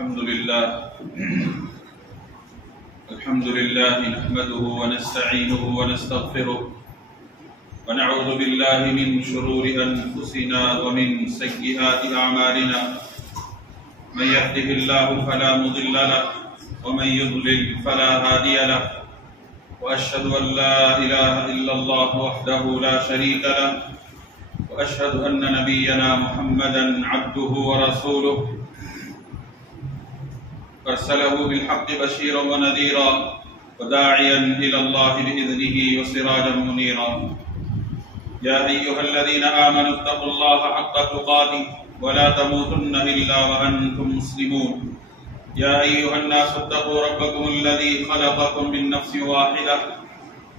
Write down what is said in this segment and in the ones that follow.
الحمد لله نحمده ونستعينه ونستغفره ونعوذ بالله من شرور أنفسنا ومن سيئات أعمالنا من يهده الله فلا مضل له ومن يضلل فلا هادي له وأشهد أن لا إله إلا الله وحده لا شريك له وأشهد أن نبينا محمدا عبده ورسوله أرسله بالحق بشيرا ونذيرا وداعيا إلى الله بإذنه وسراجا منيرا يا أيها الذين آمنوا اتقوا الله حق تقاته ولا تموتن إلا وأنتم مسلمون يا أيها الناس اتقوا ربكم الذي خلقكم من نفس واحدة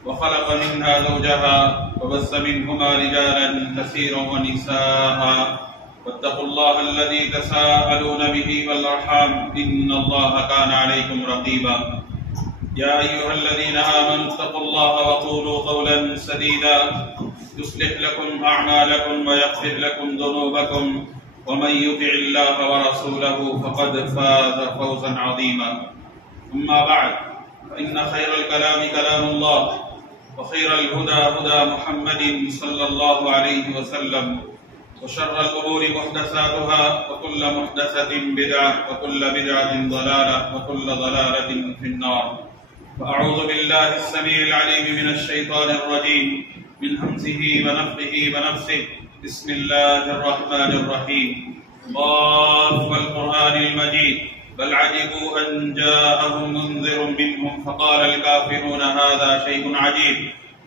وخلق منها زوجها وبث منهما رجالا كثيرا ونساء واتقوا الله الذي تساءلون به والأرحام إن الله كان عليكم رقيبا يا أيها الذين آمنوا اتقوا الله وقولوا قولا سديدا يصلح لكم أعمالكم ويغفر لكم ذنوبكم ومن يطع الله ورسوله فقد فاز فوزا عظيما أما بعد فإن خير الكلام كلام الله وخير الهدى هدى محمد صلى الله عليه وسلم وشر الأمور محدثاتها وكل محدثة بدعة وكل بدعة ضلالة وكل ضلالة في النار وأعوذ بالله السميع العليم من الشيطان الرجيم من همزه ونفخه ونفسه بسم الله الرحمن الرحيم قاف والقرآن المجيد بل عجبوا أن جاءهم منذر منهم فقال الكافرون هذا شيء عجيب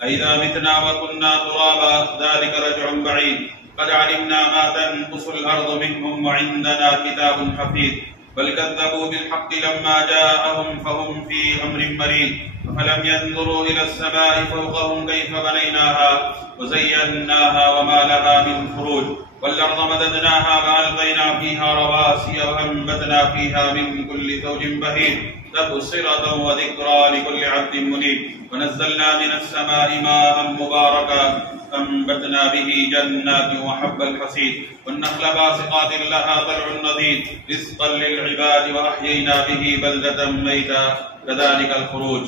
أئذا متنا وكنا ترابا ذلك رجع بعيد قد علمنا ما تنقص الأرض منهم وعندنا كتاب حفيظ بل كذبوا بالحق لما جاءهم فهم في أمر مريض أفلم ينظروا إلى السماء فوقهم كيف بنيناها وزيناها وما لها من فروج والأرض مددناها وألقينا فيها رواسي وأنبتنا فيها من كل زوج بهيج تبصرة وذكرى لكل عبد منيب ونزلنا من السماء ماء مباركا أنبتنا به جنات وحب الحصيد والنخل باسقات لها طلع نضيد رزقا للعباد وأحيينا به بلدة ميتا كذلك الخروج.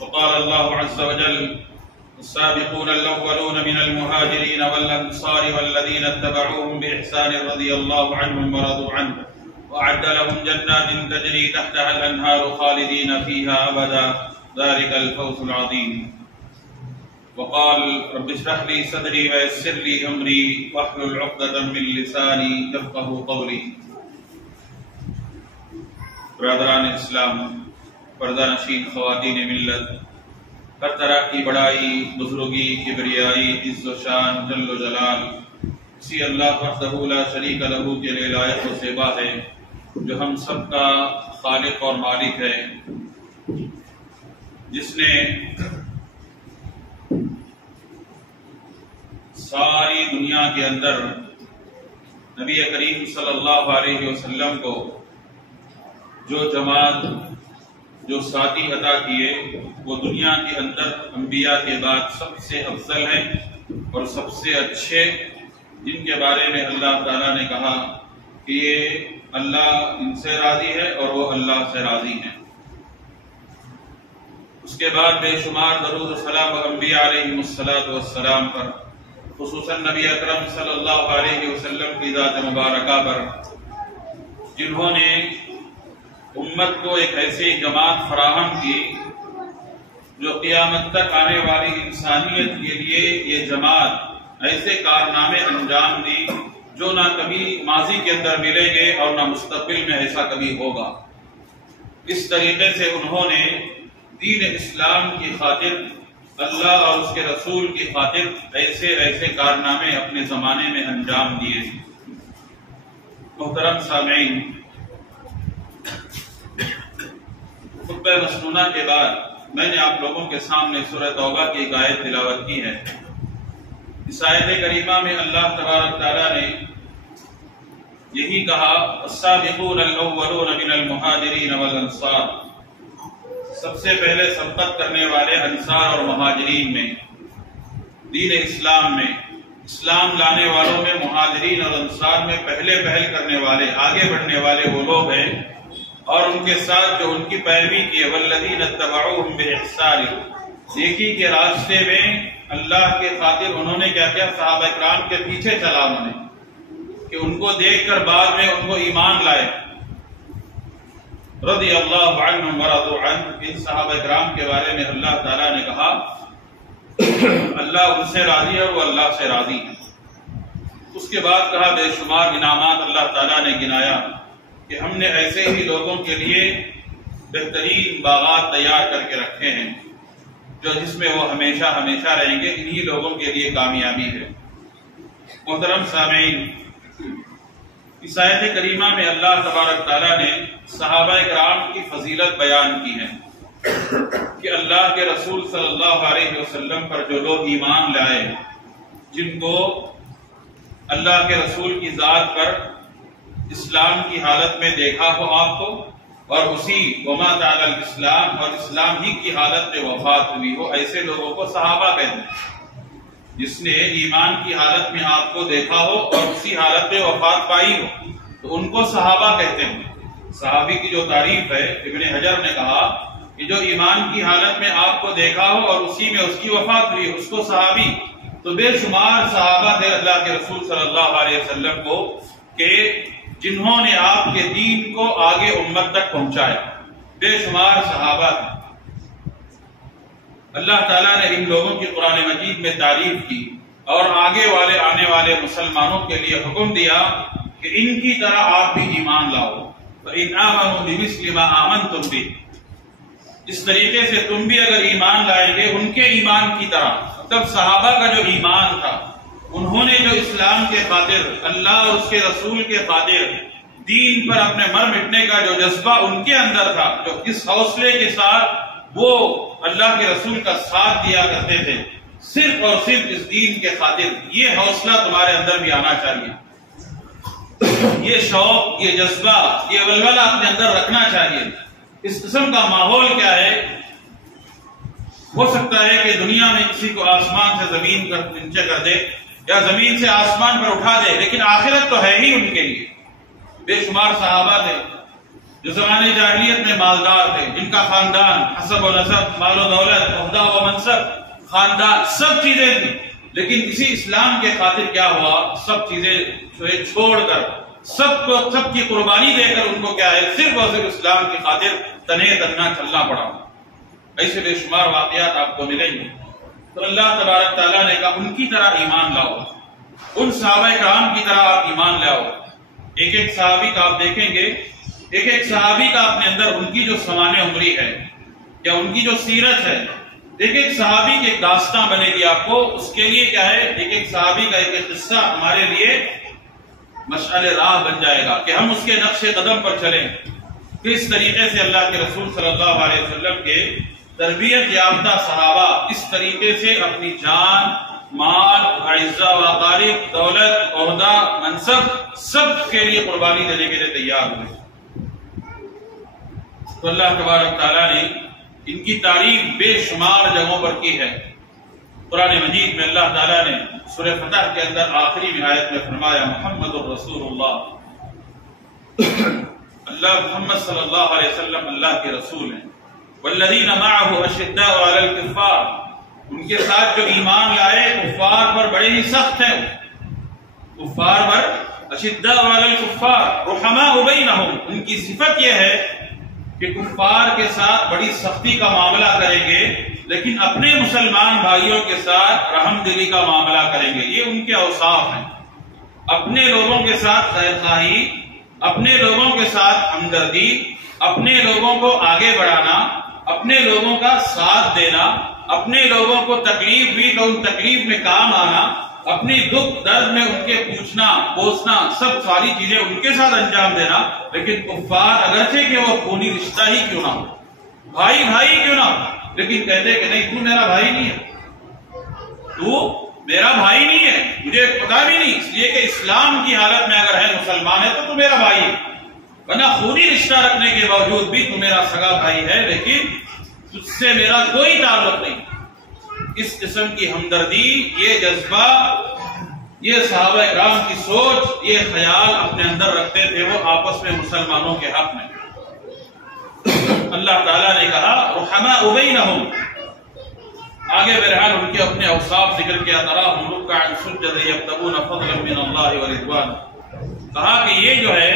وقال الله عز وجل السابقون الأولون من المهاجرين والأنصار والذين اتبعوهم بإحسان رضي الله عنهم ورضوا عنه وأعد لهم جنات تجري تحتها الأنهار خالدين فيها أبدا ذلك الفوز العظيم. وقال رب اشرح لي صدري ويسر لي أمري واحلل عقدة من لساني يفقهوا قولي. برادران اسلام، پردہ نشین خواتین ملت، ہر طرح کی بڑائی، بزرگی، کبریائی، عز و شان، جل و جلال اسی اللہ وحدہ لا شریک لہ کے لیے لائق و زیبا ہے، جو ہم سب کا خالق اور مالک ہے، جس نے ساری دنیا کے اندر نبی کریم صلی اللہ علیہ وسلم کو جو جماعت، جو ساتھی عطا کیے، وہ دنیا کے اندر انبیاء کے بعد سب سے افضل ہیں اور سب سے اچھے، جن کے بارے میں اللہ تعالیٰ نے کہا کہ یہ اللہ ان سے راضی ہے اور وہ اللہ سے راضی ہیں۔ اس کے بعد بے شمار درود و سلام انبیاء علیہ السلام پر، خصوصاً نبی اکرم صلی اللہ علیہ وسلم کی ذات مبارکہ پر، جنہوں نے امت کو ایک ایسی جماعت فراہم کی جو قیامت تک آنے والی انسانیت کے لیے یہ جماعت ایسے کارنامے انجام دی جو نہ کبھی ماضی کے اندر ملیں گے اور نہ مستقبل میں ایسا کبھی ہوگا۔ اس طریقے سے انہوں نے دین اسلام کی خاطر، اللہ اور اس کے رسول کی خاطر ایسے ایسے کارنامے اپنے زمانے میں انجام دیے۔ محترم سامعین، خطبہ مسنونہ کے بعد میں نے آپ لوگوں کے سامنے سورہ توبہ کی ایک آیت تلاوت کی ہے۔ اس آیت کریمہ میں اللہ تبارک تعالیٰ نے یہی کہا السابقون الاولون من المہاجرین والانصار، سب سے پہلے سبقت کرنے والے انصار اور مہاجرین میں، دین اسلام میں اسلام لانے والوں میں مہاجرین اور انصار میں پہلے پہل کرنے والے، آگے بڑھنے والے وہ لوگ ہیں، اور ان کے ساتھ جو ان کی پیروی کی ہے والذین اتبعوہم بإحسان، نیکی کے راستے میں اللہ کے خاطر انہوں نے کیا کیا؟ صحابہ کرام کے پیچھے چلا انہوں نے، کہ ان کو دیکھ کر بعد میں ان کو ایمان لائے۔ رضی اللہ عنہم ورضوا عنہ، ان صحابہ کرام کے بارے میں اللہ تعالیٰ نے کہا اللہ ان سے راضی ہے اور وہ اللہ سے راضی ہے۔ اس کے بعد کہا بے شمار انعامات اللہ تعالیٰ نے گنایا کہ ہم نے ایسے ہی لوگوں کے لیے بہترین باغات تیار کر کے رکھے ہیں جو جس میں وہ ہمیشہ ہمیشہ رہیں گے، انہی لوگوں کے لیے کامیابی ہے۔ محترم سامعین، اس آیت کریمہ میں اللہ تبارک تعالیٰ نے صحابہ کرام کی فضیلت بیان کی ہے کہ اللہ کے رسول صلی اللہ علیہ وسلم پر جو لوگ ایمان لائے، جن کو اللہ کے رسول کی ذات پر اسلام کی حالت میں دیکھا ہو آپ کو، اور اسی وما تعالی الاسلام، اور اسلام ہی کی حالت میں وفات ہوئی ہو، ایسے لوگوں کو صحابہ کہتے ہیں۔ جس نے ایمان کی حالت میں آپ کو دیکھا ہو اور اسی حالت میں وفات پائی ہو تو ان کو صحابہ کہتے ہیں۔ صحابی کی جو تعریف ہے، ابن حجر نے کہا کہ جو ایمان کی حالت میں آپ کو دیکھا ہو اور اسی میں اس کی وفات ہوئی اس کو صحابی۔ تو بے شمار صحابہ تھے اللہ کے رسول صلی اللہ علیہ وسلم کو کہ جنہوں نے آپ کے دین کو آگے امت تک پہنچایا، بے شمار صحابہ تھے۔ اللہ تعالیٰ نے ان لوگوں کی قرآن مجید میں تعریف کی اور آگے والے آنے والے مسلمانوں کے لیے حکم دیا کہ ان کی طرح آپ بھی ایمان لاؤ۔ فَإِنْ آمَنُوا بِمِثْلِ مَا آمَنْتُمْ بِهِ، اس طریقے سے تم بھی اگر ایمان لائیں گے ان کے ایمان کی طرح، تب صحابہ کا جو ایمان تھا، انہوں نے جو اسلام کے خاطر، اللہ اور اس کے رسول کے خاطر دین پر اپنے مر مٹنے کا جو جذبہ ان کے اندر تھا، جو اس حوصلے کے ساتھ وہ اللہ کے رسول کا ساتھ دیا کرتے تھے صرف اور صرف اس دین کے خاطر، یہ حوصلہ تمہارے اندر بھی آنا چاہیے۔ یہ شوق، یہ جذبہ، یہ ولولہ اپنے اندر رکھنا چاہیے۔ اس قسم کا ماحول کیا ہے؟ ہو سکتا ہے کہ دنیا میں کسی کو آسمان سے زمین پر نیچے کر دے یا زمین سے آسمان پر اٹھا دے، لیکن آخرت تو ہے ہی ان کے لیے۔ بے شمار صحابہ تھے جو زمانے جاہلیت میں مالدار تھے، جن کا خاندان، حسب و نسب، مال و دولت، عہدہ و منصب، خاندان، سب چیزیں تھیں، لیکن اسی اسلام کے خاطر کیا ہوا؟ سب چیزیں چھوڑ کر، سب کی قربانی دے کر ان کو کیا ہے؟ صرف اور صرف اسلام کی خاطر تنہے تنہا چلنا پڑا۔ ایسے بے شمار واقعات آپ کو ملیں گے۔ تو اللہ تبارک تعالیٰ نے کہا ان کی طرح ایمان لاؤ، ان صحابہ کرام کی طرح آپ ایمان لاؤ۔ ایک ایک صحابی کا آپ دیکھیں گے، ایک ایک صحابی کا اپنے اندر ان کی جو سمان عمری ہے یا ان کی جو سیرت ہے، ایک ایک صحابی کی ایک داستان بنے گی آپ کو۔ اس کے لیے کیا ہے؟ ایک ایک صحابی کا ایک ایک قصہ ہمارے لیے مشعل راہ بن جائے گا کہ ہم اس کے نقش قدم پر چلیں۔ کس طریقے سے اللہ کے رسول صلی اللہ علیہ وسلم کے تربیت یافتہ صحابہ اس طریقے سے اپنی جان، مال، اعزہ و اقارب، دولت، عہدہ، منصب، سب کے لیے قربانی دینے کے لیے تیار ہوئے۔ تو اللہ تبارک تعالیٰ نے ان کی تعریف بے شمار جگہوں پر کی ہے۔ قرآن مجید میں اللہ تعالیٰ نے سورہ فتح کے اندر آخری آیت میں فرمایا محمد الرسول اللہ، اللہ محمد صلی اللہ علیہ وسلم اللہ کے رسول ہیں۔ والذین معه اشداء علی الکفار، ان کے ساتھ جو ایمان لائے کفار پر بڑے ہی سخت ہیں، کفار پر اشداء علی الکفار رحماء بینہم، ان کی صفت یہ ہے کہ کفار کے ساتھ بڑی سختی کا معاملہ کریں گے لیکن اپنے مسلمان بھائیوں کے ساتھ رحم دلی کا معاملہ کریں گے۔ یہ ان کے اوصاف ہیں، اپنے لوگوں کے ساتھ خیر خواہی، اپنے لوگوں کے ساتھ ہمدردی، اپنے لوگوں کو آگے بڑھانا، اپنے لوگوں کا ساتھ دینا، اپنے لوگوں کو تکلیف ہوئی تو ان تکلیف میں کام آنا، اپنی دکھ درد میں ان کے پوچھنا پوچھنا، سب ساری چیزیں ان کے ساتھ انجام دینا۔ لیکن کفار اگرچہ کہ وہ خونی رشتہ ہی کیوں نہ ہو، بھائی بھائی کیوں نہ ہو، لیکن کہتے کہ نہیں تو میرا بھائی نہیں ہے، تو میرا بھائی نہیں ہے، مجھے پتا بھی نہیں، اس لیے کہ اسلام کی حالت میں اگر ہے مسلمان ہے تو میرا بھائی ہے، ورنہ خونی رشتہ رکھنے کے باوجود بھی تو میرا سگا بھائی ہے، لیکن تجھ سے میرا کوئی تعلق نہیں۔ اس قسم کی ہمدردی، یہ جذبہ یہ صحابہ کرام کی سوچ، یہ خیال اپنے اندر رکھتے تھے وہ آپس میں مسلمانوں کے حق میں۔ اللہ تعالیٰ نے کہا رحماء بینہم، آگے بہرحال ان کے اپنے اوصاف ذکر کیا، تراہم رکعا سجدا یبتغون فضلا من اللہ ورضوانہ، کہا کہ یہ جو ہے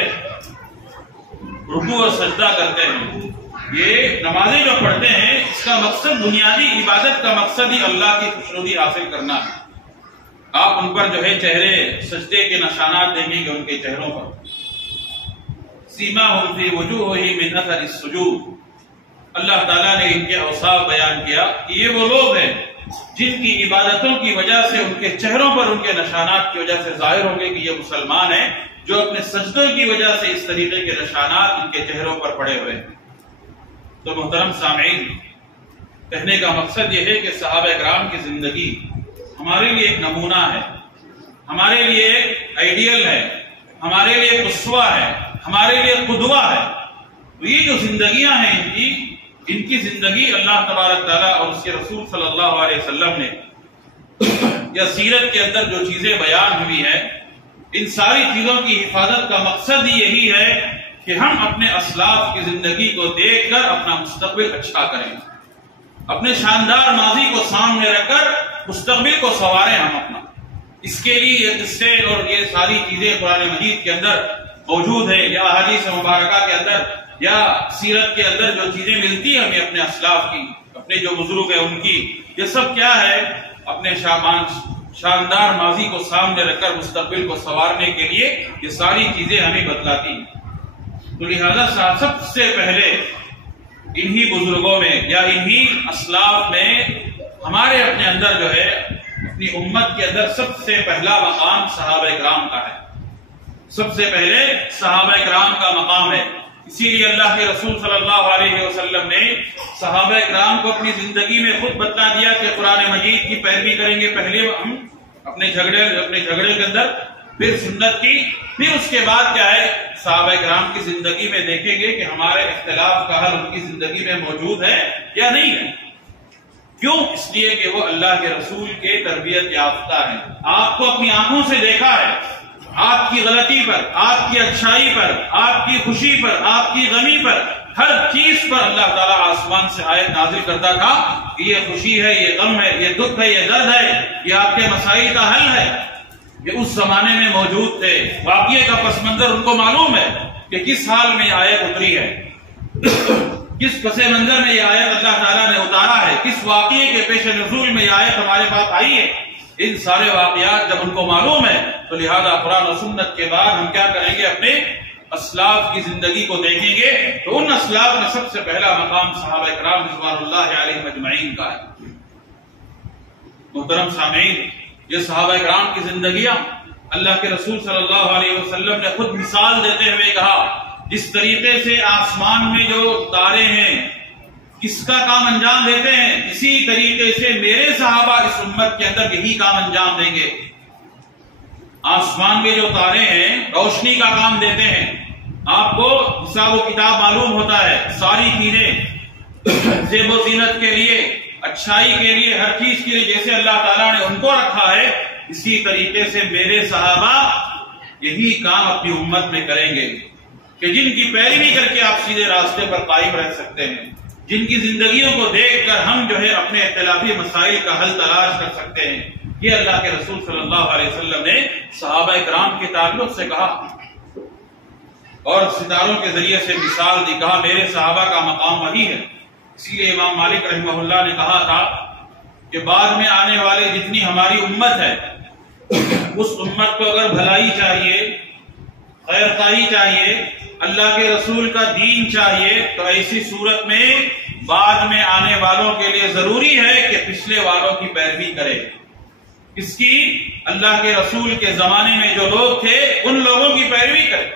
رکوع اور سجدہ کرتے ہیں، یہ نمازیں جو پڑھتے ہیں، اس کا مقصد، بنیادی عبادت کا مقصد ہی اللہ کی خوشنودی حاصل کرنا ہے۔ آپ ان پر جو ہے چہرے سجدے کے نشانات دیکھیں گے ان کے چہروں پر، سیماہم فی وجوہہم من اثر السجود۔ اللہ تعالیٰ نے ان کے اوصاف بیان کیا کہ یہ وہ لوگ ہیں جن کی عبادتوں کی وجہ سے ان کے چہروں پر ان کے نشانات کی وجہ سے ظاہر ہوں گے کہ یہ مسلمان ہیں، جو اپنے سجدوں کی وجہ سے اس طریقے کے نشانات ان کے چہروں پر پڑے ہوئے ہیں۔ تو محترم سامعین، کہنے کا مقصد یہ ہے کہ صحابہ کرام کی زندگی ہمارے لیے ایک نمونہ ہے، ہمارے لیے ایک آئیڈیل ہے، ہمارے لیے ایک اسوہ ہے، ہمارے لیے قدوہ ہے۔ تو یہ جو زندگیاں ہیں ان کی زندگی اللہ تبارک تعالیٰ اور اس کے رسول صلی اللہ علیہ وسلم نے یا سیرت کے اندر جو چیزیں بیان ہوئی ہیں، ان ساری چیزوں کی حفاظت کا مقصد ہی یہی ہے کہ ہم اپنے اسلاف کی زندگی کو دیکھ کر اپنا مستقبل اچھا کریں، اپنے شاندار ماضی کو سامنے رکھ کر مستقبل کو سنواریں ہم اپنا۔ اس کے لیے یہ قصے اور یہ ساری چیزیں قرآن مجید کے اندر موجود ہیں، یا احادیث مبارکہ کے اندر یا سیرت کے اندر جو چیزیں ملتی ہیں ہمیں اپنے اسلاف کی، اپنے جو بزرگ ہیں ان کی، یہ سب کیا ہے؟ اپنے شاندار ماضی کو سامنے رکھ کر مستقبل کو سنوارنے کے لیے یہ ساری چیزیں ہمیں بتلاتی ہیں۔ تو لہذا سب سے پہلے انہی بزرگوں میں یا انہی اسلاف میں ہمارے اپنے اندر جو ہے اپنی امت کے اندر سب سے پہلا مقام صحابہ کرام کا ہے، سب سے پہلے صحابہ کرام کا مقام ہے۔ اسی لیے اللہ کے رسول صلی اللہ علیہ وسلم نے صحابہ کرام کو اپنی زندگی میں خود بتا دیا کہ قرآن مجید کی پیروی کریں گے، پہلے ہم اپنے جھگڑے کے اندر، پھر سنت کی، پھر اس کے بعد کیا ہے صحابہ کرام کی زندگی میں دیکھیں گے کہ ہمارے اختلاف کا حل ان کی زندگی میں موجود ہے یا نہیں ہے۔ کیوں؟ اس لیے کہ وہ اللہ کے رسول کے تربیت یافتہ ہیں، آپ کو اپنی آنکھوں سے دیکھا ہے، آپ کی غلطی پر، آپ کی اچھائی پر، آپ کی خوشی پر، آپ کی غمی پر، ہر چیز پر اللہ تعالیٰ آسمان سے آیت نازل کرتا تھا کہ یہ خوشی ہے، یہ غم ہے، یہ دکھ ہے، یہ درد ہے، یہ آپ کے مسائل کا حل ہے۔ یہ اس زمانے میں موجود تھے، واقعے کا پس منظر ان کو معلوم ہے کہ کس حال میں یہ آیت اتری ہے، کس پس منظر میں یہ آیت اللہ تعالیٰ نے اتارا ہے، کس واقعے کے پیش نزول میں یہ آیت ہمارے پاس آئی ہے۔ ان سارے واقعات جب ان کو معلوم ہے تو لہذا قرآن و سنت کے بعد ہم کیا کریں گے؟ اپنے اسلاف کی زندگی کو دیکھیں گے تو ان اسلاف میں سب سے پہلا مقام صحابہ کرام رضوان اللہ علیہم اجمعین کا ہے۔ محترم سامعین، یہ صحابہ کرام کی زندگیاں اللہ کے رسول صلی اللہ علیہ وسلم نے خود مثال دیتے ہوئے کہا، جس طریقے سے آسمان میں جو تارے ہیں کس کا کام انجام دیتے ہیں، اسی طریقے سے میرے صحابہ اس امت کے اندر یہی کام انجام دیں گے۔ آسمان میں جو تارے ہیں روشنی کا کام دیتے ہیں، آپ کو حساب و کتاب معلوم ہوتا ہے، ساری چیزیں زیب و زینت کے لیے، اچھائی کے لیے، ہر چیز کے لیے جیسے اللہ تعالیٰ نے ان کو رکھا ہے، اسی طریقے سے میرے صحابہ یہی کام اپنی امت میں کریں گے کہ جن کی پیروی کر کے آپ سیدھے راستے پر قائم رہ سکتے ہیں، جن کی زندگیوں کو دیکھ کر ہم جو ہے اپنے اختلافی مسائل کا حل تلاش کر سکتے ہیں۔ یہ اللہ کے رسول صلی اللہ علیہ وسلم نے صحابہ کرام کے تعلق سے کہا اور ستاروں کے ذریعے سے مثال دی، کہا میرے صحابہ کا مقام وہی ہے۔ اسی لیے امام مالک رحمہ اللہ نے کہا تھا کہ بعد میں آنے والے جتنی ہماری امت ہے، اس امت کو اگر بھلائی چاہیے، خیر خواہی چاہیے، اللہ کے رسول کا دین چاہیے، تو ایسی صورت میں بعد میں آنے والوں کے لیے ضروری ہے کہ پچھلے والوں کی پیروی کرے۔ اس کی اللہ کے رسول کے زمانے میں جو لوگ تھے ان لوگوں کی پیروی کرے۔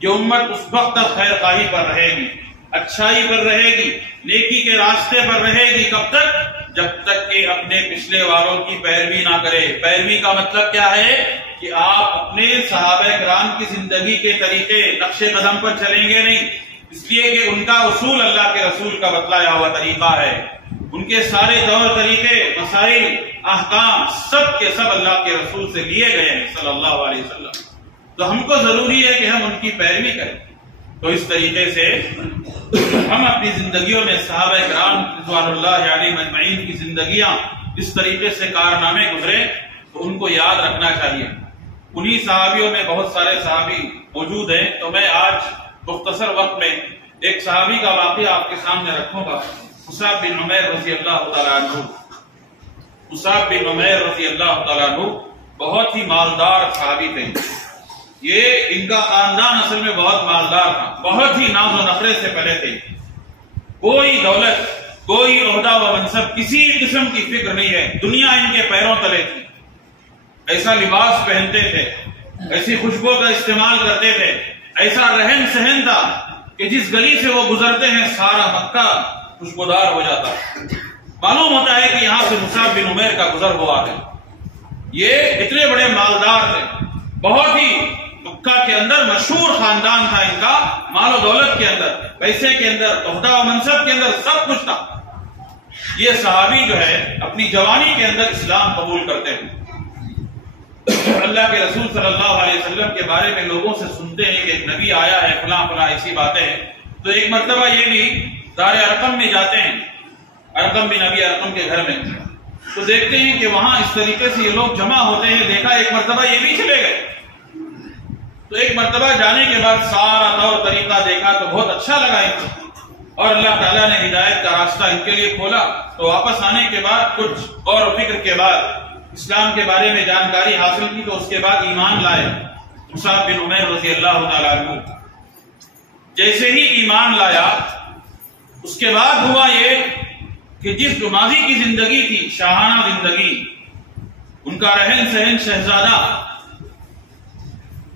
یہ امت اس وقت تک خیر خواہی پر رہے گی، اچھائی پر رہے گی، نیکی کے راستے پر رہے گی، کب تک؟ جب تک کہ اپنے پچھلے والوں کی پیروی نہ کرے۔ پیروی کا مطلب کیا ہے کہ آپ اپنے صحابہ کرام کی زندگی کے طریقے نقش قدم پر چلیں گے نہیں، اس لیے کہ ان کا اصول اللہ کے رسول کا بتلایا ہوا طریقہ ہے۔ ان کے سارے طور طریقے، مسائل، احکام سب کے سب اللہ کے رسول سے لیے گئے ہیں صلی اللہ علیہ وسلم. تو ہم کو ضروری ہے کہ ہم ان کی پیروی کریں. تو اس طریقے سے ہم اپنی زندگیوں میں صحابہ کرام رضوان اللہ علیہم اجمعین کی زندگیاں جس طریقے سے کارنامے گزرے تو ان کو یاد رکھنا چاہیے. انہی صحابیوں میں بہت سارے صحابی موجود ہیں. تو میں آج مختصر وقت میں ایک صحابی کا واقعہ آپ کے سامنے رکھوں گا. مصعب بن عمیر رضی اللہ تعالیٰ عنہ. مصعب بن عمیر رضی اللہ تعالیٰ عنہ بہت ہی مالدار صحابی تھے. یہ ان کا خاندان اصل میں بہت مالدار تھا، بہت ہی ناز و نخرے سے پلے تھے. کوئی دولت، کوئی عہدہ و منصب، کسی قسم کی فکر نہیں ہے. دنیا ان کے پیروں تلے تھی. ایسا لباس پہنتے تھے، ایسی خوشبو کا استعمال کرتے تھے، ایسا رہن سہن تھا کہ جس گلی سے وہ گزرتے ہیں سارا مکہ خوشبودار ہو جاتا ہے. معلوم ہوتا ہے کہ یہاں سے مصعب بن عمیر کا گزر ہوا ہے. یہ اتنے بڑے مالدار تھے، بہت ہی مکہ کے اندر مشہور خاندان تھا ان کا. مال و دولت کے اندر، پیسے کے اندر، عہدہ و منصب کے اندر سب کچھ تھا. یہ صحابی جو ہے اپنی جوانی کے اندر اسلام قبول کرتے ہیں. اللہ کے رسول صلی اللہ علیہ وسلم کے بارے میں لوگوں سے سنتے ہیں کہ ایک نبی آیا ہے، فلاں فلاں ایسی باتیں ہیں. تو ایک مرتبہ یہ بھی دار ارقم میں جاتے ہیں، ارقم بن ابی ارقم کے گھر میں. تو دیکھتے ہیں کہ وہاں اس طریقے سے یہ لوگ جمع ہوتے ہیں. دیکھا ایک مرتبہ یہ بھی چلے گئے. تو ایک مرتبہ جانے کے بعد سارا طور طریقہ دیکھا تو بہت اچھا لگا ان کو، اور اللہ تعالیٰ نے ہدایت کا راستہ ان کے لیے کھولا. تو واپس آنے کے بعد کچھ اور فکر کے بعد اسلام کے بارے میں جانکاری حاصل کی. تو اس کے بعد ایمان لائے مصعب بن عمیر رضی اللہ تعالیٰ عنہ. جیسے ہی ایمان لایا اس کے بعد ہوا یہ کہ جس جو ماضی کی زندگی تھی، شاہانہ زندگی، ان کا رہن سہن شہزادہ،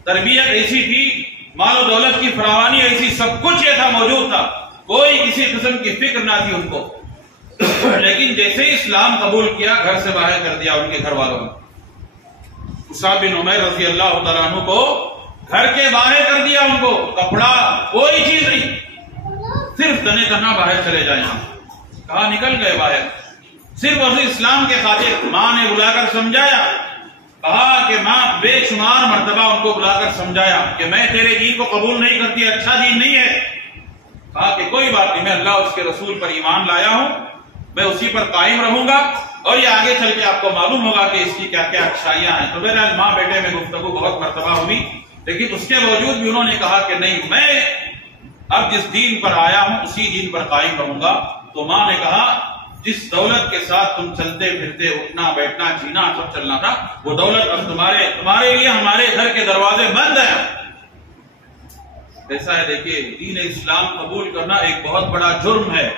تربیت ایسی تھی، مال و دولت کی فراوانی ایسی، سب کچھ یہ تھا، موجود تھا. کوئی کسی قسم کی فکر نہ تھی ان کو. لیکن جیسے ہی اسلام قبول کیا گھر سے باہر کر دیا ان کے گھر والوں نے. مصعب بن عمیر رضی اللہ تعالیٰ عنہ کو گھر کے باہر کر دیا. ان کو کپڑا کوئی چیز نہیں، صرف تنے تنہا باہر چلے جائیں. کہاں نکل گئے باہر، صرف اور صرف اسلام کے خاطر. ماں نے بلا کر سمجھایا، کہا کہ ماں بے شمار مرتبہ ان کو بلا کر سمجھایا کہ میں تیرے دین کو قبول نہیں کرتی، اچھا دین نہیں ہے. کہا کہ کوئی بات نہیں، میں اللہ اس کے رسول پر ایمان لایا ہوں، میں اسی پر قائم رہوں گا، اور یہ آگے چل کے آپ کو معلوم ہوگا کہ اس کی کیا کیا اچھائیاں ہیں. تو بہرحال ماں بیٹے میں گفتگو بہت مرتبہ ہوئی، لیکن اس کے باوجود بھی انہوں نے کہا کہ نہیں، میں اب جس دین پر آیا ہوں اسی دین پر قائم رہوں گا. تو ماں نے کہا جس دولت کے ساتھ تم چلتے پھرتے، اٹھنا بیٹھنا جینا سب چلنا تھا، وہ دولت اب تمہارے لیے ہمارے گھر کے دروازے بند ہیں. ایسا ہے، دیکھیے دین اسلام قبول کرنا ایک بہت بڑا جرم ہے.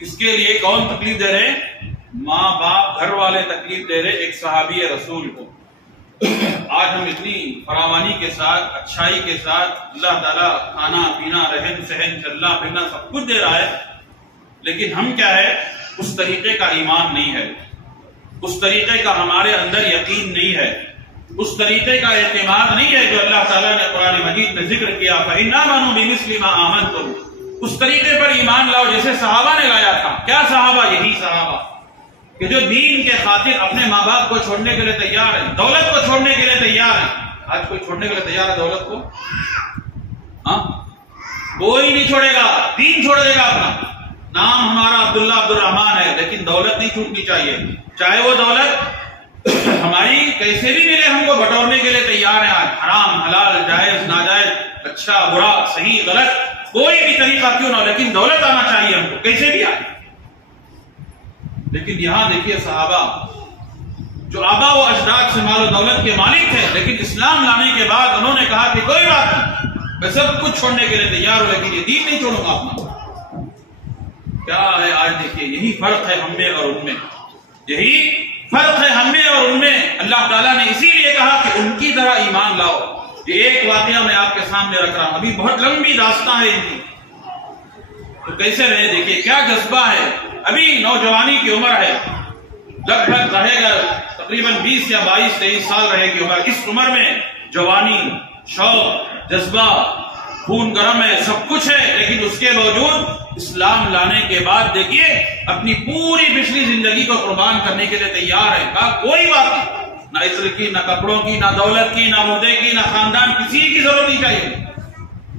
اس کے لیے کون تکلیف دے رہے ہیں؟ ماں باپ، گھر والے تکلیف دے رہے ایک صحابی رسول کو. آج ہم اتنی فراوانی کے ساتھ، اچھائی کے ساتھ، اللہ تعالیٰ کھانا پینا، رہن سہن، چلنا پھرنا سب کچھ دے رہا ہے، لیکن ہم کیا ہے، اس طریقے کا ایمان نہیں ہے، اس طریقے کا ہمارے اندر یقین نہیں ہے، اس طریقے کا اعتماد نہیں ہے جو اللہ تعالیٰ نے قرآن مجید میں ذکر کیا. فَإِنْ آمَنُوا بِمِثْلِ مَا آمَنْتُمْ. اس طریقے پر ایمان لاؤ جیسے صحابہ نے لایا تھا. کیا صحابہ؟ یہی صحابہ کہ جو دین کے خاطر اپنے ماں باپ کو چھوڑنے کے لیے تیار ہیں، دولت کو چھوڑنے کے لیے تیار ہیں. آج کوئی چھوڑنے کے لیے تیار ہے دولت کو؟ ہاں، کوئی نہیں چھوڑے گا. دین چھوڑ دے گا اپنا. نام ہمارا عبداللہ عبد الرحمان ہے، لیکن دولت نہیں چھوٹنی چاہیے. چاہے وہ دولت ہماری کیسے بھی ملے، ہم کو بٹورنے کے لیے تیار ہیں. آج حرام حلال، جائز ناجائز، اچھا برا، صحیح غلط، کوئی بھی طریقہ کیوں نہ ہو، لیکن دولت آنا چاہیے ہم کو، کیسے بھی آئے. لیکن یہاں دیکھیے صحابہ جو آبا و اجداد سے مال و دولت کے مالک تھے، لیکن اسلام لانے کے بعد انہوں نے کہا کہ کوئی بات نہیں، میں سب کچھ چھوڑنے کے لیے تیار ہوں، لیکن یہ دین نہیں چھوڑوں گا اپنا. کیا ہے آج دیکھیے، یہی فرق ہے ہم میں اور ان میں، یہی فرق ہے ہم میں اور ان میں. اللہ تعالیٰ نے اسی لیے کہا کہ ان کی طرح ایمان لاؤ. یہ ایک واقعہ میں آپ کے سامنے رکھ رہا ہوں، ابھی بہت لمبی داستان ہے ان کی. تو کیسے رہے، دیکھیے کیا جذبہ ہے. ابھی نوجوانی کی عمر ہے، لگ بھگ رہے گا تقریباً 20 یا 22-23 سال رہے گی عمر. اس عمر میں جوانی، شوق، جذبہ، خون گرم ہے، سب کچھ ہے، لیکن اس کے باوجود اسلام لانے کے بعد دیکھیے اپنی پوری پچھلی زندگی کو قربان کرنے کے لیے تیار ہے. کہا کوئی بات نہیں، نہ عزت کی، نہ کپڑوں کی، نہ دولت کی، نہ عہدے کی، نہ خاندان، کسی کی ضرورت نہیں چاہیے.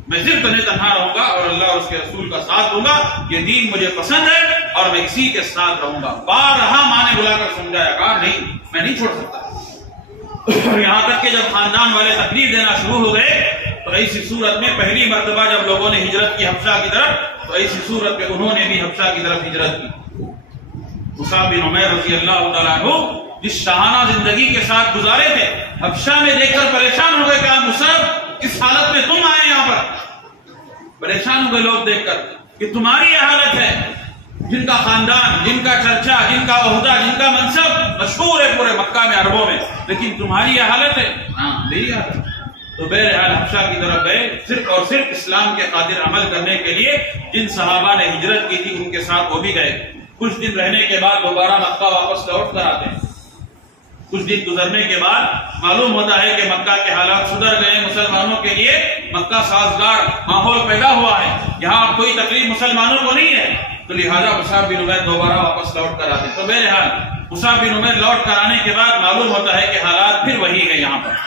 میں صرف تنہا رہوں گا اور اللہ اور اس کے رسول کا ساتھ دوں گا. یہ دین مجھے پسند ہے اور میں اسی کے ساتھ رہوں گا. بارہا ماں نے بلا کر سمجھایا، کہا نہیں میں نہیں چھوڑ سکتا. اور یہاں تک کہ جب خاندان والے تکلیف دینا شروع ہو گئے تو ایسی صورت میں پہلی مرتبہ جب لوگوں نے ہجرت کی حبشہ کی طرف، تو ایسی صورت میں انہوں نے بھی حبشہ کی طرف ہجرت کی. مصعب بن عمیر رضی اللہ تعالیٰ عنہ جس شاہانہ زندگی کے ساتھ گزارے تھے، حبشہ میں دیکھ کر پریشان ہو گئے. کہا مصعب کس حالت میں تم آئے یہاں پر؟ پریشان ہو گئے لوگ دیکھ کر کہ تمہاری یہ حالت ہے، جن کا خاندان، جن کا چرچا، جن کا عہدہ، جن کا منصب مشہور ہے پورے مکہ میں، عربوں میں، لیکن تمہاری یہ حالت ہے. ہاں میری حالت. تو بہرحال حبشہ کی طرف گئے صرف اور صرف اسلام کے خاطر عمل کرنے کے لیے. جن صحابہ نے ہجرت کی تھی ان کے ساتھ وہ بھی گئے. کچھ دن رہنے کے بعد دوبارہ مکہ واپس لوٹ کر آتے ہیں. کچھ دن گزرنے کے بعد معلوم ہوتا ہے کہ مکہ کے حالات سدھر گئے. مسلمانوں کے لیے مکہ سازگار ماحول پیدا ہوا ہے، یہاں اب کوئی تکلیف مسلمانوں کو نہیں ہے. تو لہٰذا مصعب بن عمیر دوبارہ واپس لوٹ کر آتے. تو بہرحال مصعب بن عمیر لوٹ کر آنے کے بعد معلوم ہوتا ہے کہ حالات پھر وہی ہے یہاں پر.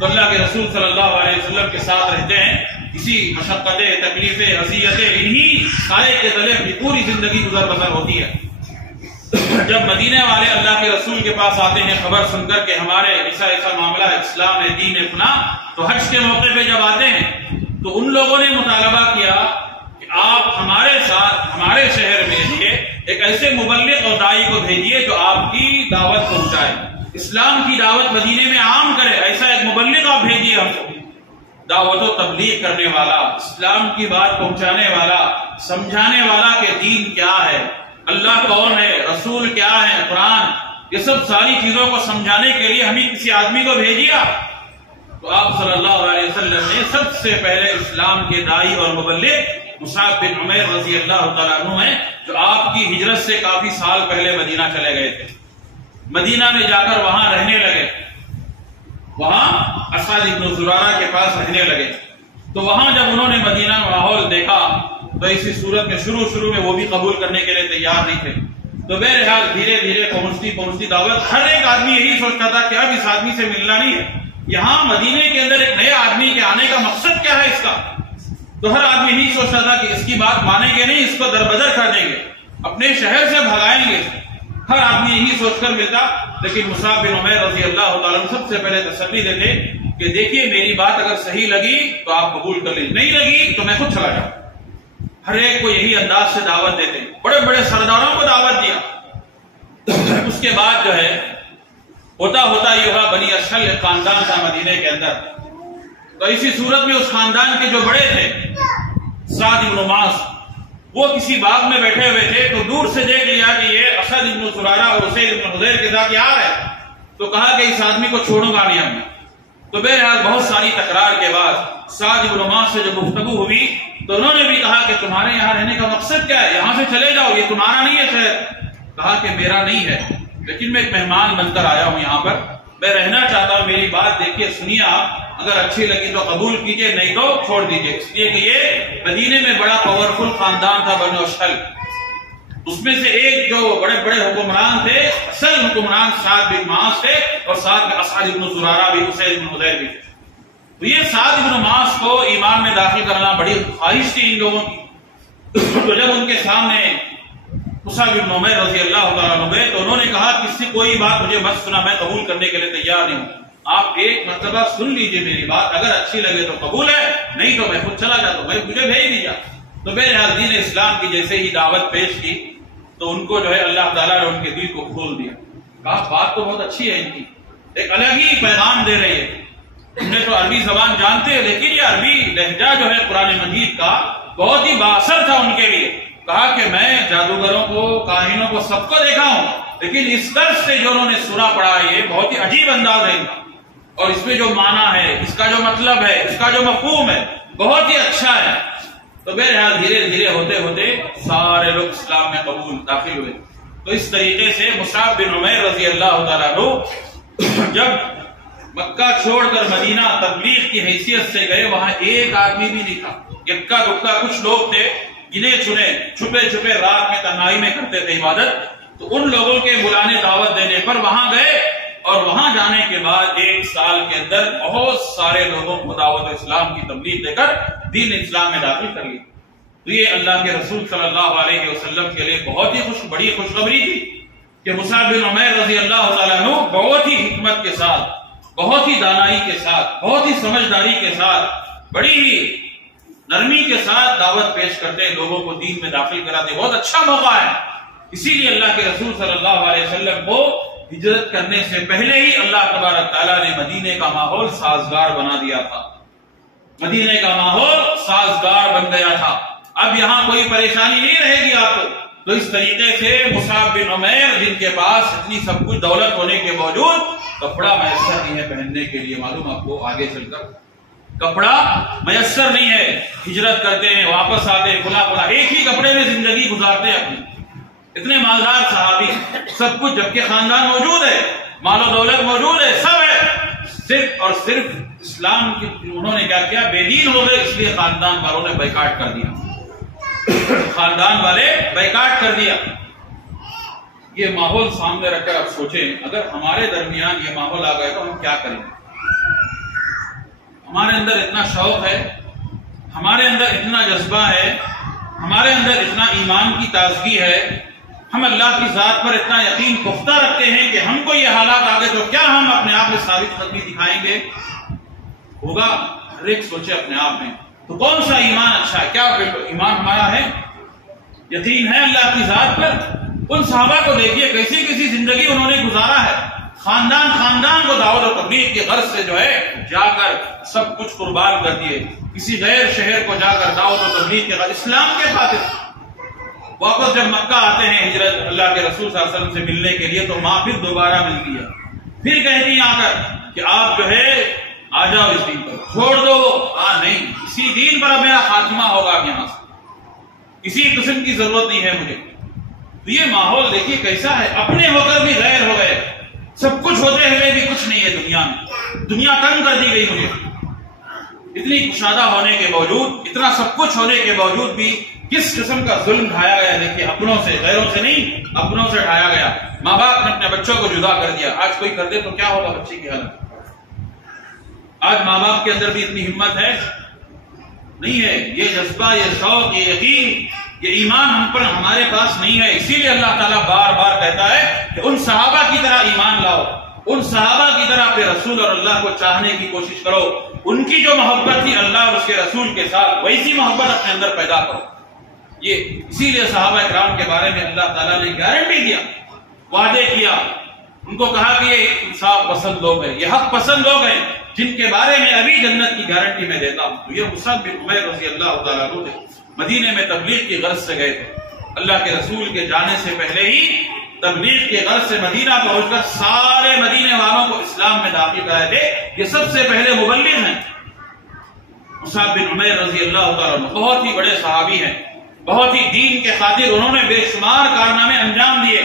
تو اللہ کے رسول صلی اللہ علیہ وسلم کے ساتھ رہتے ہیں. اسی مشقتیں، تکلیفیں، اذیتیں، انہی سارے کے تلے اپنی پوری زندگی گزر بسر ہوتی ہے. جب مدینے والے اللہ کے رسول کے پاس آتے ہیں خبر سن کر کہ ہمارے ایسا معاملہ ہے، اسلام ہے، دین ہے فلاں، تو حج کے موقع پہ جب آتے ہیں تو ان لوگوں نے مطالبہ کیا کہ آپ ہمارے ساتھ ہمارے شہر میں ایک ایسے مبلغ اور داعی کو بھیجیے جو آپ کی دعوت پہنچائے، اسلام کی دعوت مدینے میں عام کرے. ایسا ایک مبلغ آپ بھیجیے ہم کو، دعوت و تبلیغ کرنے والا، اسلام کی بات پہنچانے والا، سمجھانے والا کہ دین کیا ہے، اللہ کون ہے، رسول کیا ہے، قرآن، یہ سب ساری چیزوں کو سمجھانے کے لیے ہمیں کسی آدمی کو بھیجیا. تو آپ صلی اللہ علیہ وسلم نے سب سے پہلے اسلام کے داعی اور مبلغ مصعب بن عمیر رضی اللہ تعالیٰ عنہ ہیں، جو آپ کی ہجرت سے کافی سال پہلے مدینہ چلے گئے تھے. مدینہ میں جا کر وہاں رہنے لگے، وہاں اسعد بن زرارہ کے پاس رہنے لگے. تو وہاں جب انہوں نے مدینہ ماحول دیکھا تو اسی صورت میں شروع میں وہ بھی قبول کرنے کے لیے تیار نہیں تھے. تو بہرحال دھیرے دھیرے پہنچتی دعوت. ہر ایک آدمی یہی سوچتا تھا کہ اب اس آدمی سے ملنا نہیں ہے، یہاں مدینے کے اندر ایک نئے آدمی کے آنے کا مقصد کیا ہے اس کا. تو ہر آدمی یہی سوچتا تھا کہ اس کی بات مانیں گے نہیں، اس کو دربدر کر دیں گے، اپنے شہر سے بھگائیں گے. ہر آدمی یہی سوچ کر ملتا. لیکن مصعب بن عمیر رضی اللہ تعالیٰ سب سے پہلے تسلی دیتے کہ دیکھیے میری بات اگر صحیح لگی تو آپ قبول کر لیں، نہیں لگی تو میں خود چلا جاؤں. ہر ایک کو یہی انداز سے دعوت دیتے. بڑے بڑے سرداروں کو دعوت دیا. اس کے بعد جو ہے ہوتا یہ ہوا، بنی اشہل ایک خاندان تھا مدینے کے اندر. تو اسی صورت میں اس خاندان کے جو بڑے تھے سعد بن معاذ، وہ کسی باغ میں بیٹھے ہوئے تھے. تو دور سے دیکھ لیا کہ یہ اسد بن زرارہ اور اسید بن حضیر کے ساتھ آ رہے. تو کہا کہ اس آدمی کو چھوڑوں گا نہیں ہم نے. تو بہرحال بہت ساری تکرار کے بعد سعد بن معاذ سے جب گفتگو ہوئی تو انہوں نے بھی کہا کہ تمہارے یہاں رہنے کا مقصد کیا ہے، یہاں سے چلے جاؤ، یہ تمہارا نہیں ہے شہر. کہا کہ میرا نہیں ہے، لیکن میں ایک مہمان بن کر آیا ہوں یہاں پر، میں رہنا چاہتا ہوں، میری بات دیکھیے سنیے آپ، اگر اچھی لگی تو قبول کیجئے، نہیں تو چھوڑ دیجئے. اس لیے کہ یہ مدینے میں بڑا پاورفل خاندان تھا بنو اشہل. اس میں سے ایک جو بڑے بڑے حکمران تھے، اصل حکمران سعد بن معاذ تھے، اور ساتھ میں اسعد بن زرارہ بھی، اسید بن حضیر بھی تھے. تو یہ سعد بن معاذ کو ایمان میں داخل کرنا بڑی خواہش تھی ان لوگوں کی. تو جب ان کے سامنے مصعب بن عمیر رضی اللہ تعالیٰ عنہ گئے تو انہوں نے کہا کسی کوئی بات مجھے مت سنا، میں قبول کرنے کے لیے تیار نہیں ہوں. آپ ایک مرتبہ سن لیجئے میری بات، اگر اچھی لگے تو قبول ہے، نہیں تو میں خود چلا جاتا ہوں، مجھے بھیج دیجیے. تو بہرحال دین اسلام کی جیسے ہی دعوت پیش کی تو ان کو جو ہے اللہ تعالیٰ نے ان کے دل کو کھول دیا. کہا بات تو بہت اچھی ہے ان کی، ایک الگ ہی پیغام دے رہی ہے. ہم نے تو عربی زبان جانتے ہیں، لیکن یہ عربی لہجہ جو ہے قرآن مجید کا بہت ہی بااثر تھا ان کے لیے. کہا کہ میں جادوگروں کو، کاہنوں کو، سب کو دیکھا ہوں، لیکن اس طرز سے جو انہوں نے سنا پڑھا یہ بہت ہی عجیب انداز ہے، اور اس میں جو معنی ہے، اس کا جو مطلب ہے، اس کا جو مفہوم ہے بہت ہی اچھا ہے. تو بہرحال دھیرے دھیرے ہوتے ہوتے سارے لوگ اسلام میں قبول داخل ہوئے. تو اس طریقے سے مصعب بن عمیر رضی اللہ تعالیٰ عنہ جب مکہ چھوڑ کر مدینہ تبلیغ کی حیثیت سے گئے، وہاں ایک آدمی بھی نہیں تھا. یکا دکا کچھ لوگ تھے گنے چنے چھپے چھپے رات میں تنہائی میں کرتے تھے عبادت. تو ان لوگوں کے بلانے دعوت دینے پر وہاں گئے اور وہاں جانے کے بعد 1 سال کے اندر بہت سارے لوگوں کو دعوت اسلام کی تبلیغ دے کر دین اسلام میں داخل کر لیا. تو یہ اللہ کے رسول صلی اللہ علیہ وسلم کے لیے بہت ہی بڑی خوشخبری تھی کہ مصعب بن عمیر رضی اللہ تعالیٰ عنہ بہت ہی حکمت کے ساتھ، بہت ہی دانائی کے ساتھ، بہت ہی سمجھداری کے ساتھ، بڑی ہی نرمی کے ساتھ دعوت پیش کرتے، لوگوں کو دین میں داخل کراتے. بہت اچھا موقع ہے. اسی لیے اللہ کے رسول صلی اللہ علیہ وسلم کو ہجرت کرنے سے پہلے ہی اللہ تبارک تعالیٰ نے مدینے کا ماحول سازگار بنا دیا تھا. مدینے کا ماحول سازگار بن گیا تھا. اب یہاں کوئی پریشانی نہیں رہے گی آپ کو. تو اس طریقے سے مصعب بن عمیر جن کے پاس اتنی سب کچھ دولت ہونے کے باوجود کپڑا میسر نہیں ہے پہننے کے لیے. معلوم آپ کو آگے چل کر کپڑا میسر نہیں ہے. ہجرت کرتے ہیں، واپس آتے ہیں، کھلا کھلا ایک ہی کپڑے میں زندگی گزارتے ہیں اپنی. اتنے مالدار صحابی، سب کچھ، جبکہ خاندان موجود ہے، مال و دولت موجود ہے، سب ہے، صرف اور صرف اسلام کی انہوں نے کیا کیا؟ بے دین ہو گئے. اس لیے خاندان والوں نے بائیکاٹ کر دیا. خاندان والے بائیکاٹ کر دیا. یہ ماحول سامنے رکھ کر آپ سوچیں اگر ہمارے درمیان یہ ماحول آ گئے تو ہم کیا کریں گے؟ ہمارے اندر اتنا شوق ہے، ہمارے اندر اتنا جذبہ ہے، ہمارے اندر اتنا ایمان کی تازگی ہے، ہم اللہ کی ذات پر اتنا یقین پختہ رکھتے ہیں کہ ہم کو یہ حالات آ گئے تو کیا ہم اپنے آپ میں ثابت قدمی دکھائیں گے؟ ہوگا. ہر ایک سوچے اپنے آپ میں تو کون سا ایمان اچھا ہے. کیا ایمان ہمارا ہے؟ یقین ہے اللہ کی ذات پر. ان صحابہ کو دیکھیے کیسی کیسی زندگی انہوں نے گزارا ہے. خاندان کو دعوت و تبلیغ کی غرض سے جو ہے جا کر سب کچھ قربان کر دیے. کسی غیر شہر کو جا کر دعوت و تبلیغ کے غرض اسلام کے خاطر. واپس جب مکہ آتے ہیں ہجرت اللہ کے رسول صلی اللہ علیہ وسلم سے ملنے کے لیے تو ماں پھر دوبارہ ملتی ہے. پھر کہتی ہیں آ کر کہ آپ جو ہے آ جاؤ اس دین پر، چھوڑ دو. نہیں، اسی دین پر میرا خاتمہ ہوگا. یہاں سے کسی قسم کی ضرورت نہیں ہے مجھے. تو یہ ماحول دیکھیے کیسا ہے. اپنے ہو کر بھی غیر ہو گئے. سب کچھ ہوتے ہوئے بھی کچھ نہیں ہے دنیا میں. دنیا تنگ کر دی گئی مجھے. اتنی کشادہ ہونے کے باوجود، اتنا سب کچھ ہونے کے باوجود بھی کس قسم کا ظلم ڈھایا گیا. دیکھیے اپنوں سے، غیروں سے نہیں، اپنوں سے ڈھایا گیا. ماں باپ نے اپنے بچوں کو جدا کر دیا. آج کوئی کر دے تو کیا ہوگا بچے کی حالت؟ آج ماں باپ کے اندر بھی اتنی ہمت ہے نہیں ہے. یہ جذبہ، یہ شوق، یہ یقین، یہ ایمان ہم پر، ہمارے پاس نہیں ہے. اسی لیے اللہ تعالیٰ بار بار کہتا ہے کہ ان صحابہ کی طرح ایمان لاؤ، ان صحابہ کی طرح اپنے رسول اور اللہ کو چاہنے کی کوشش کرو. ان کی جو محبت تھی اللہ اور اس کے رسول کے ساتھ، ویسی محبت اپنے اندر پیدا کرو. یہ اسی لیے صحابہ کرام کے بارے میں اللہ تعالیٰ نے گارنٹی دیا، وعدے کیا. ان کو کہا کہ یہ انصاف پسند لوگ ہیں، یہ حق پسند لوگ ہیں جن کے بارے میں ابھی جنت کی گارنٹی میں دیتا ہوں. تو یہ مصعب بن عمیر رضی اللہ تعالیٰ عنہ تھے. مدینے میں تبلیغ کی غرض سے گئے تھے. اللہ کے رسول کے جانے سے پہلے ہی تبلیغ کے غرض سے مدینہ پہنچ کر سارے مدینے والوں کو اسلام میں داخل کرائے تھے. یہ سب سے پہلے مبلغ ہیں مصعب بن عمیر رضی اللہ تعالیٰ عنہ. بہت ہی بڑے صحابی ہیں، بہت ہی دین کے خاطر انہوں نے بے شمار کارنامے انجام دیے.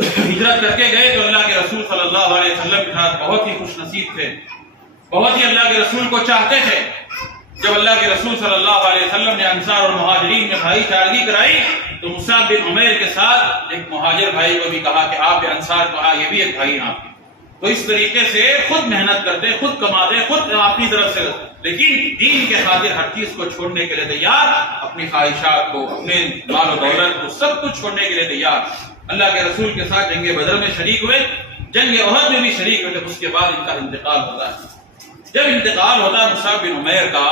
ہجرت کر کے گئے تو اللہ کے رسول صلی اللہ علیہ وسلم کے ساتھ بہت ہی خوش نصیب تھے، بہت ہی اللہ کے رسول کو چاہتے تھے. جب اللہ کے رسول صلی اللہ علیہ وسلم نے انصار اور مہاجرین میں بھائی چارگی کرائی تو مصعب بن عمیر کے ساتھ ایک مہاجر بھائی کو بھی کہا کہ آپ انصار کہا یہ بھی ایک بھائی ہیں آپ. تو اس طریقے سے خود محنت کرتے، خود کماتے، خود اپنی طرف سے، لیکن دین کے خاطر ہر چیز کو چھوڑنے کے لیے تیار، اپنی خواہشات کو، اپنے مال و دولت کو، سب کچھ چھوڑنے کے لیے تیار. اللہ کے رسول کے ساتھ جنگ بدر میں شریک ہوئے، جنگ احد میں بھی شریک ہوئے. اس کے بعد ان کا انتقال ہوتا ہے. جب انتقال ہوتا ہے مصعب بن عمیر کا،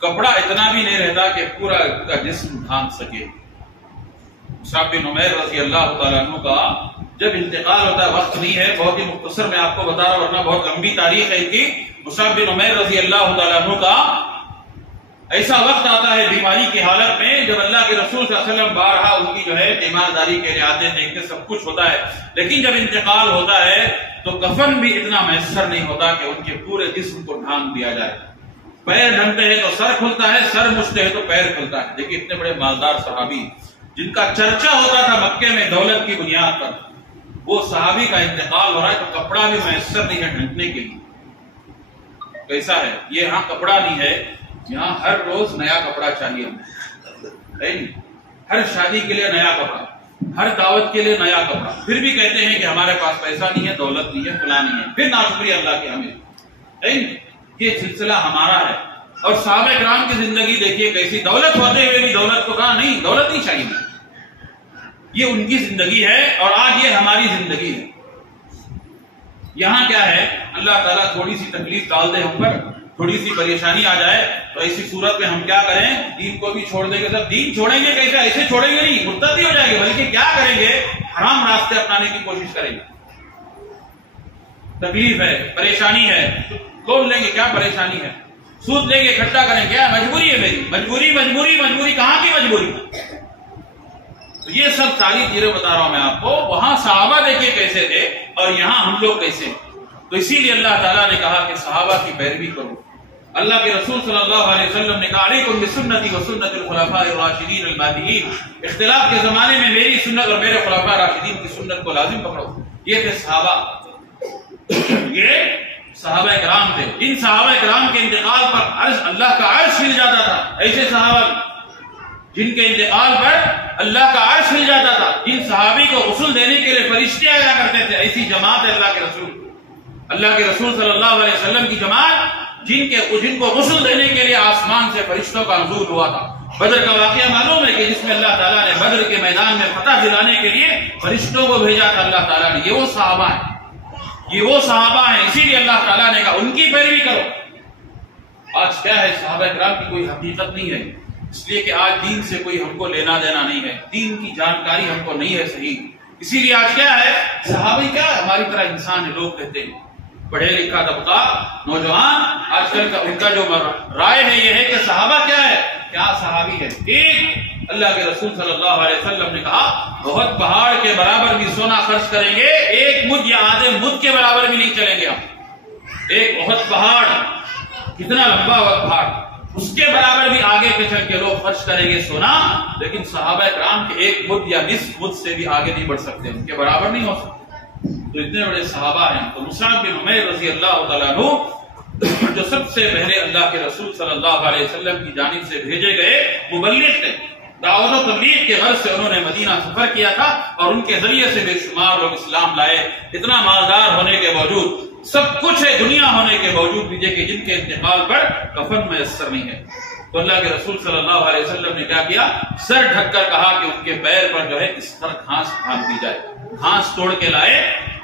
کپڑا اتنا بھی نہیں رہتا کہ پورا کا جسم ڈھانپ سکے. مصعب بن عمیر رضی اللہ تعالیٰ عنہ کا جب انتقال ہوتا ہے، وقت نہیں ہے، بہت ہی مختصر میں آپ کو بتا رہا ہوں ورنہ بہت لمبی تاریخ ہے کی. مصعب بن عمیر رضی اللہ تعالیٰ عنہ کا ایسا وقت آتا ہے بیماری کی حالت میں جب اللہ کے رسول صلی اللہ علیہ وسلم بارہا ان کی جو ہے تیمارداری کے لیے آتے، دیکھتے، سب کچھ ہوتا ہے. لیکن جب انتقال ہوتا ہے تو کفن بھی اتنا میسر نہیں ہوتا کہ ان کے پورے جسم کو ڈھانپ دیا جائے. پیر ڈھنگتے ہیں تو سر کھلتا ہے، سر مچتے ہیں تو پیر کھلتا ہے. دیکھیے اتنے بڑے مالدار صحابی جن کا چرچا ہوتا تھا مکے میں دولت کی بنیاد پر، وہ صحابی کا انتقال ہو رہا ہے تو کپڑا بھی میسر نہیں ہے ڈھنکنے کے لیے. کیسا ہے یہ؟ یہاں کپڑا نہیں ہے، یہاں ہر روز نیا کپڑا چاہیے ہمیں. ہر شادی کے لیے نیا کپڑا، ہر دعوت کے لیے نیا کپڑا، پھر بھی کہتے ہیں کہ ہمارے پاس پیسہ نہیں ہے، دولت نہیں ہے، فلاں نہیں ہے، پھر ناشکری اللہ کے ہمیں۔ یہ سلسلہ ہمارا ہے۔ اور صحابہ کرام کی زندگی دیکھیے کیسی، دولت ہوتے ہوئے بھی دولت کو کہا نہیں، دولت نہیں چاہیے، یہ ان کی زندگی ہے اور آج یہ ہماری زندگی ہے۔ یہاں کیا ہے، اللہ تعالیٰ تھوڑی سی تکلیف ڈال دے ہم پر، تھوڑی سی پریشانی آ جائے تو ایسی صورت میں ہم کیا کریں، دین کو بھی چھوڑ دیں گے۔ سب دین چھوڑیں گے کیسے؟ ایسے چھوڑیں گے نہیں، مرتد ہی ہو جائیں گے، بلکہ کیا کریں گے، حرام راستے اپنانے کی کوشش کریں گے۔ تکلیف ہے، پریشانی ہے، لون لیں گے، کیا پریشانی ہے، سود لیں گے، اکٹھا کریں گے، کیا مجبوری ہے میری، مجبوری مجبوری مجبوری، کہاں کی مجبوری؟ تو یہ سب ساری چیزیں بتا رہا ہوں میں آپ کو۔ وہاں صحابہ دیکھے کیسے تھے اور یہاں ہم لوگ کیسے ہیں۔ تو اسی لیے اللہ تعالیٰ نے کہا کہ صحابہ کی پیروی کرو۔ اللہ کے رسول صلی اللہ علیہ وسلم نے کہا علیکم بسنتی وسنت الخلفاء الراشدین المہدیین، اختلاف کے زمانے میں میری سنت اور میرے خلفاء راشدین کی سنت کو لازم پکڑو۔ یہ تھے صحابہ، یہ صحابہ کرام تھے۔ ان صحابہ کرام کے انتقال پر اللہ کا عرش ہل جاتا تھا۔ ایسے صحابہ جن کے انتقال پر اللہ کا عرش ہل جاتا تھا، جن صحابی کو غسل دینے کے لیے فرشتے آیا کرتے تھے، ایسی جماعت ہے اللہ کے رسول صلی اللہ علیہ وسلم کی جماعت، جن کو غسل دینے کے لیے آسمان سے فرشتوں کا نزول ہوا تھا۔ بدر کا واقعہ معلوم ہے کہ جس میں اللہ تعالیٰ نے بدر کے میدان میں فتح دلانے کے لیے فرشتوں کو بھیجا تھا اللہ تعالیٰ نے۔ یہ وہ صحابہ ہیں، یہ وہ صحابہ ہیں، اسی لیے اللہ تعالیٰ نے کہا ان کی پیروی کرو۔ آج کیا ہے، صحابہ کرام کی کوئی حقیقت نہیں ہے، اس لیے کہ آج دین سے کوئی ہم کو لینا دینا نہیں ہے، دین کی جانکاری ہم کو نہیں ہے صحیح۔ اسی لیے آج کیا ہے، صحابی کیا ہے، ہماری طرح انسان ہے، لوگ کہتے ہیں پڑھے لکھا طبقہ نوجوان آج کل کا ان کا جو رائے ہے یہ ہے کہ صحابہ کیا ہے، کیا صحابی ہے۔ ایک اللہ کے رسول صلی اللہ علیہ وسلم نے کہا بہت پہاڑ کے برابر بھی سونا خرچ کریں گے، ایک مجھ یا آدھے مجھ کے برابر بھی نہیں چلیں گے ہم۔ ایک بہت پہاڑ، کتنا لمبا ہوا پہاڑ، اس کے برابر بھی آگے کے چل کے لوگ خرچ کریں گے سونا، لیکن صحابہ کرام کے ایک مجھ یا نصف مجھ سے بھی آگے نہیں بڑھ سکتے، ان کے برابر نہیں ہو سکتے۔ تو اتنے بڑے صحابہ ہیں۔ تو مصعب بن عمیر رضی اللہ تعالیٰ عنہ جو سب سے پہلے اللہ کے رسول صلی اللہ علیہ وسلم کی جانب سے بھیجے گئے مبلغ تھے، دعوت و تبلیغ کے غرض سے انہوں نے مدینہ سفر کیا تھا اور ان کے ذریعے سے بے شمار لوگ اسلام لائے۔ اتنا مالدار ہونے کے باوجود، سب کچھ ہے دنیا ہونے کے باوجود بھی کہ جن کے انتقال پر کفن میسر نہیں ہے، تو اللہ کے رسول صلی اللہ علیہ وسلم نے کیا کیا، سر ڈھک کر کہا کہ ان کے پیر پر جو ہے اس طرح گھاس پھانک دی جائے۔ گھاس توڑ کے لائے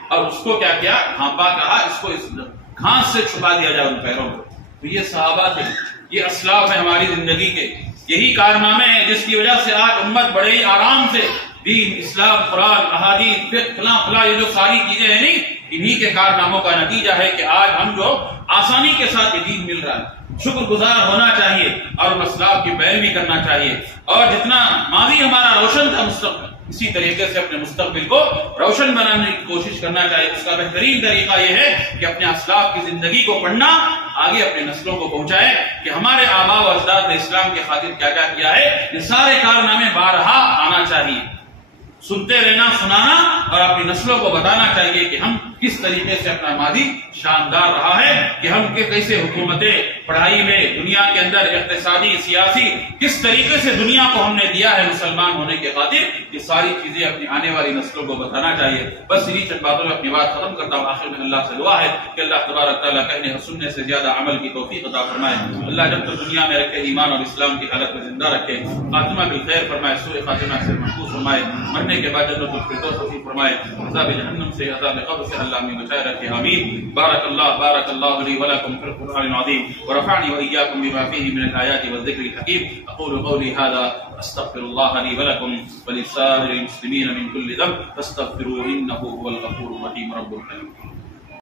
اور اس کو کیا کیا، گھانپا، کہا اس کو اس گھاس سے چھپا دیا جائے ان پیروں کو۔ تو یہ صحابہ تھے، یہ اسلاف ہے ہماری زندگی کے، یہی کارنامے ہیں جس کی وجہ سے آج امت بڑے ہی آرام سے دین، اسلام، قرآن، احادیث، فقہ، فلاں فلاں یہ جو ساری چیزیں ہیں نہیں، انہی کے کارناموں کا نتیجہ ہے کہ آج ہم جو آسانی کے ساتھ یہ دین مل رہا ہے۔ شکر گزار ہونا چاہیے اور اسلاف کی پیروی کرنا چاہیے، اور جتنا ماضی ہمارا روشن تھا مستقبل اسی طریقے سے اپنے مستقبل کو روشن بنانے کی کوشش کرنا چاہیے۔ اس کا بہترین طریقہ یہ ہے کہ اپنے اسلاف کی زندگی کو پڑھنا، آگے اپنے نسلوں کو پہنچائے کہ ہمارے آباء و اجداد نے اسلام کی خاطر کیا کیا کیا ہے۔ یہ سارے کارنامے بارہا آنا چاہیے، سنتے رہنا، سنانا، اور اپنی نسلوں کو بتانا چاہیے کہ ہم کس طریقے سے اپنا ماضی شاندار رہا ہے، کہ ہم کیسے حکومتیں پڑھائی میں، دنیا کے اندر اقتصادی، سیاسی، کس طریقے سے دنیا کو ہم نے دیا ہے مسلمان ہونے کے خاطر، یہ ساری چیزیں اپنی آنے والی نسلوں کو بتانا چاہیے۔ بس انہی چند باتوں میں اپنی بات ختم کرتا ہوں۔ آخر میں اللہ سے دعا ہے کہ اللہ تبارک تعالیٰ کہنے اور سننے سے زیادہ عمل کی توفیق عطا فرمائے۔ اللہ جب تک دنیا میں رکھے، ایمان اور اسلام کی حالت میں زندہ رکھے، خاتمہ بالخیر فرمائے، سوء خاتمہ سے محفوظ فرمائے، مرنے کے بعد جنت الفردوس نصیب فرمائے، عذاب جہنم سے، عذاب قبر سے اللہ ہمیں بچائے رکھے، آمین۔ بارک اللہ لی ولکم فی القرآن العظیم ورفعنی وإياكم بما فيه من الآيات والذكر الحكيم۔ أقول قولي هذا أستغفر الله لي ولكم ولسائر المسلمين من كل ذنب فاستغفروه إنه هو الغفور الرحيم رب العالمين۔